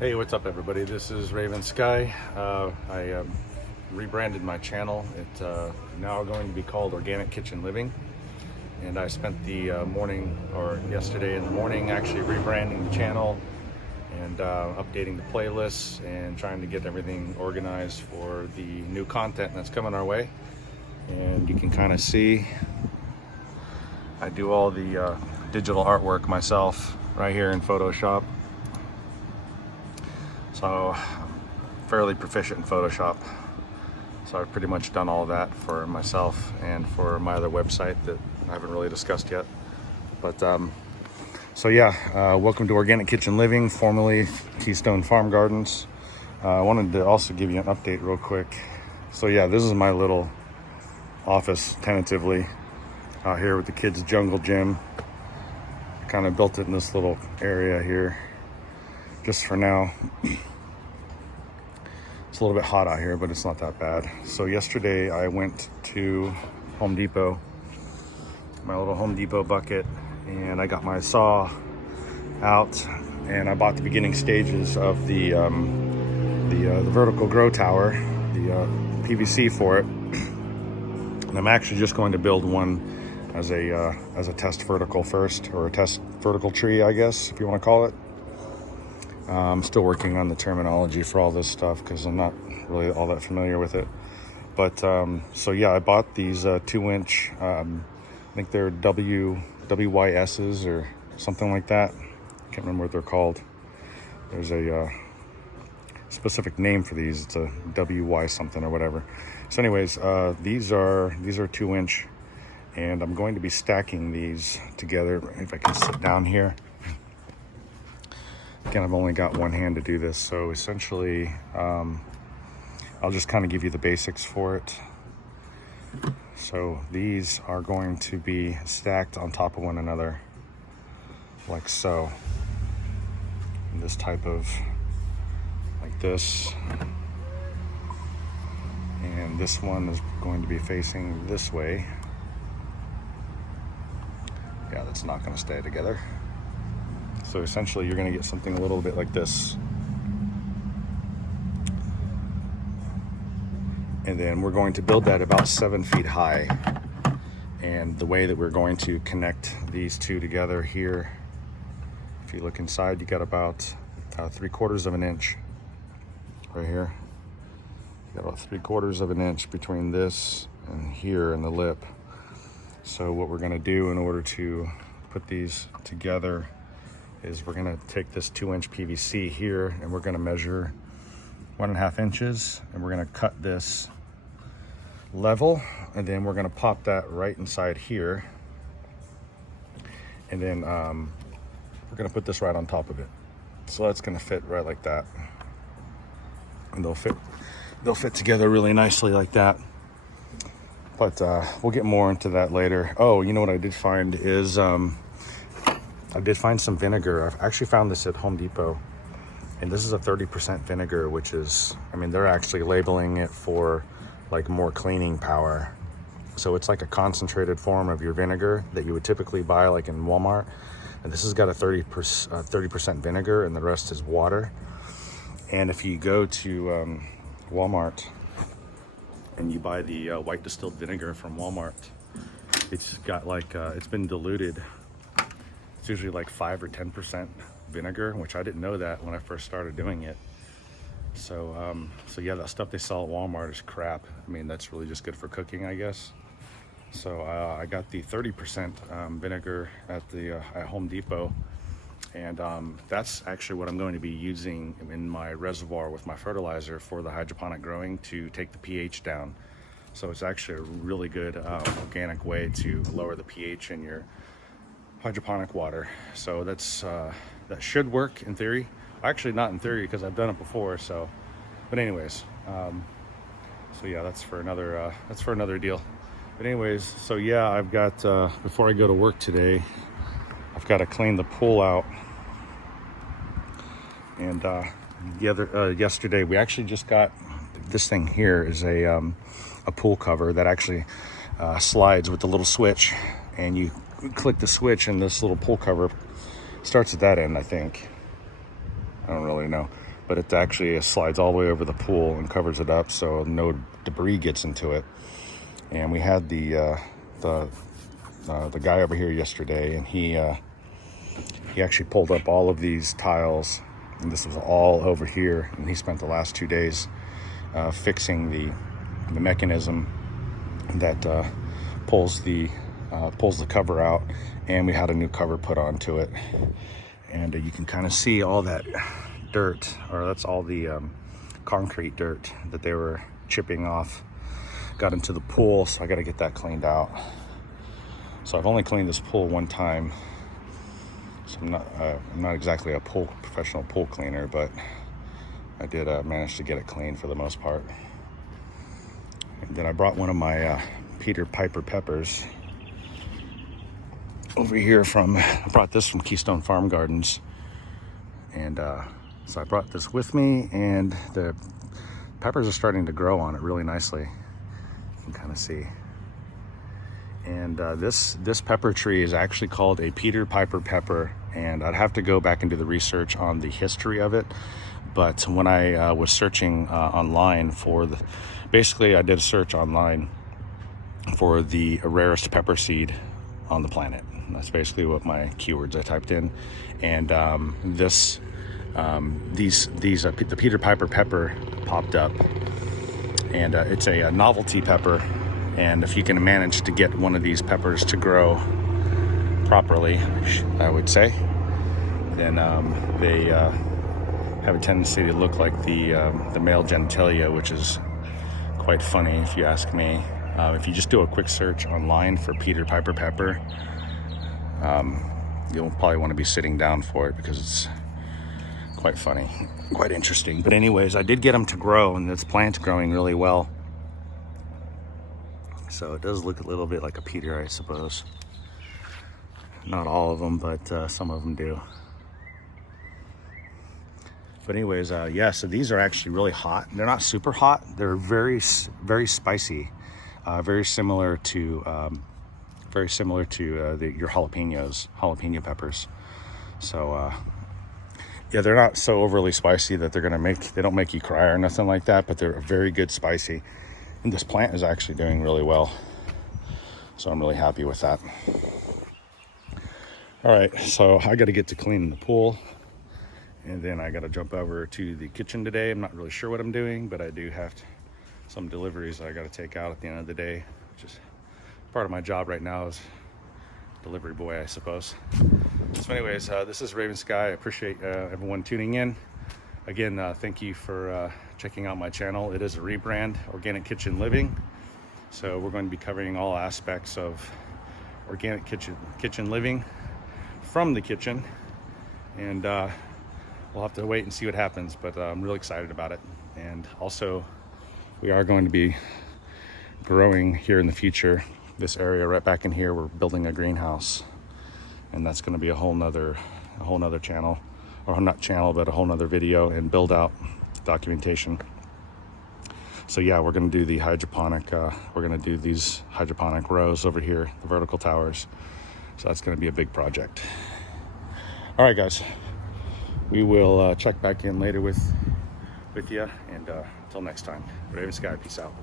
Hey, what's up everybody? This is RavenSky. I rebranded my channel. It's now going to be called Organic Kitchen Living. And I spent the morning, or yesterday in the morning, actually rebranding the channel and updating the playlists and trying to get everything organized for the new content that's coming our way. And you can kind of see I do all the digital artwork myself right here in Photoshop. So I'm fairly proficient in Photoshop. So I've pretty much done all that for myself and for my other website that I haven't really discussed yet. But so yeah, welcome to Organic Kitchen Living, formerly Keystone Farm Gardens. I wanted to also give you an update real quick. So yeah, this is my little office tentatively out here with the kids' jungle gym. I kind of built it in this little area here just for now. It's a little bit hot out here, but it's not that bad. So yesterday I went to Home Depot, my little Home Depot bucket, and I got my saw out and I bought the beginning stages of the vertical grow tower, the PVC for it. And I'm actually just going to build one as a test vertical first, or a test vertical tree, I guess, if you want to call it. I'm still working on the terminology for all this stuff because I'm not really all that familiar with it. But so yeah, I bought these 2-inch, I think they're WYSs or something like that. I can't remember what they're called. There's a specific name for these. It's a WY something or whatever. So anyways, these are 2-inch, and I'm going to be stacking these together. If I can sit down here. Again, I've only got one hand to do this, so essentially I'll just kind of give you the basics for it. So these are going to be stacked on top of one another like so. And this type of, like this. And this one is going to be facing this way. Yeah, that's not going to stay together. So essentially you're going to get something a little bit like this. And then we're going to build that about 7 feet high. And the way that we're going to connect these two together here, if you look inside, you got about 3/4 of an inch right here. You got about 3/4 of an inch between this and here and the lip. So what we're going to do in order to put these together is we're going to take this 2-inch PVC here and we're going to measure 1.5 inches, and we're going to cut this level, and then we're going to pop that right inside here, and then we're going to put this right on top of it. So that's going to fit right like that, and they'll fit together really nicely like that. But we'll get more into that later. Oh, you know what I did find is I did find some vinegar. I've actually found this at Home Depot, and this is a 30% vinegar, which is, I mean, they're actually labeling it for like more cleaning power. So it's like a concentrated form of your vinegar that you would typically buy like in Walmart. And this has got a 30% vinegar, and the rest is water. And if you go to Walmart and you buy the white distilled vinegar from Walmart, it's got like, it's been diluted. It's usually like 5 or 10% vinegar, which I didn't know that when I first started doing it. So, so yeah, that stuff they sell at Walmart is crap. I mean, that's really just good for cooking, I guess. So I got the 30% vinegar at Home Depot, and that's actually what I'm going to be using in my reservoir with my fertilizer for the hydroponic growing to take the pH down. So it's actually a really good organic way to lower the pH in your hydroponic water. So that's that should work in theory. Actually, not in theory, because I've done it before. So, but anyways, so yeah, that's for another deal. But anyways, so yeah, I've got before I go to work today, I've got to clean the pool out. And yesterday we actually just got this thing here is a pool cover that actually slides with the little switch, and you click the switch and this little pool cover starts at that end, I think. I don't really know. But it actually slides all the way over the pool and covers it up so no debris gets into it. And we had the guy over here yesterday, and he actually pulled up all of these tiles, and this was all over here, and he spent the last 2 days fixing the mechanism that pulls the cover out, and we had a new cover put onto it. And you can kind of see all that dirt, or that's all the concrete dirt that they were chipping off, got into the pool. So I got to get that cleaned out. So I've only cleaned this pool one time, so I'm not exactly a professional pool cleaner, but I did manage to get it clean for the most part. And then I brought one of my Peter Piper peppers over here I brought this from Keystone Farm Gardens, and so I brought this with me, and the peppers are starting to grow on it really nicely. You can kind of see. And this pepper tree is actually called a Peter Piper pepper, and I'd have to go back and do the research on the history of it. But when I was searching online basically I did a search online for the rarest pepper seed on the planet. That's basically what my keywords I typed in, and the Peter Piper pepper popped up, and it's a novelty pepper. And if you can manage to get one of these peppers to grow properly, I would say, then they have a tendency to look like the male genitalia, which is quite funny if you ask me. If you just do a quick search online for Peter Piper pepper, you'll probably want to be sitting down for it because it's quite funny, quite interesting. But anyways, I did get them to grow, and this plant's growing really well. So it does look a little bit like a Peter, I suppose. Not all of them, but some of them do. But anyways, yeah, so these are actually really hot. They're not super hot. They're very, very spicy. Very similar to your jalapeno peppers. So yeah, they're not so overly spicy that they don't make you cry or nothing like that, but they're very good spicy. And this plant is actually doing really well, so I'm really happy with that. All right, so I got to get to cleaning the pool, and then I got to jump over to the kitchen today. I'm not really sure what I'm doing, but I do have some deliveries that I got to take out at the end of the day, which is part of my job right now as delivery boy, I suppose. So anyways, this is Raven Sky. I appreciate everyone tuning in. Again, thank you for checking out my channel. It is a rebrand, Organic Kitchen Living. So we're going to be covering all aspects of organic kitchen living from the kitchen. And we'll have to wait and see what happens, but I'm really excited about it. And also, we are going to be growing here in the future. This area right back in here, we're building a greenhouse. And that's going to be a whole nother channel. Or not channel, but a whole nother video and build out documentation. So yeah, we're going to do the hydroponic, we're going to do these hydroponic rows over here, the vertical towers. So that's going to be a big project. All right, guys, we will check back in later with you, and until next time, Raven Sky, peace out.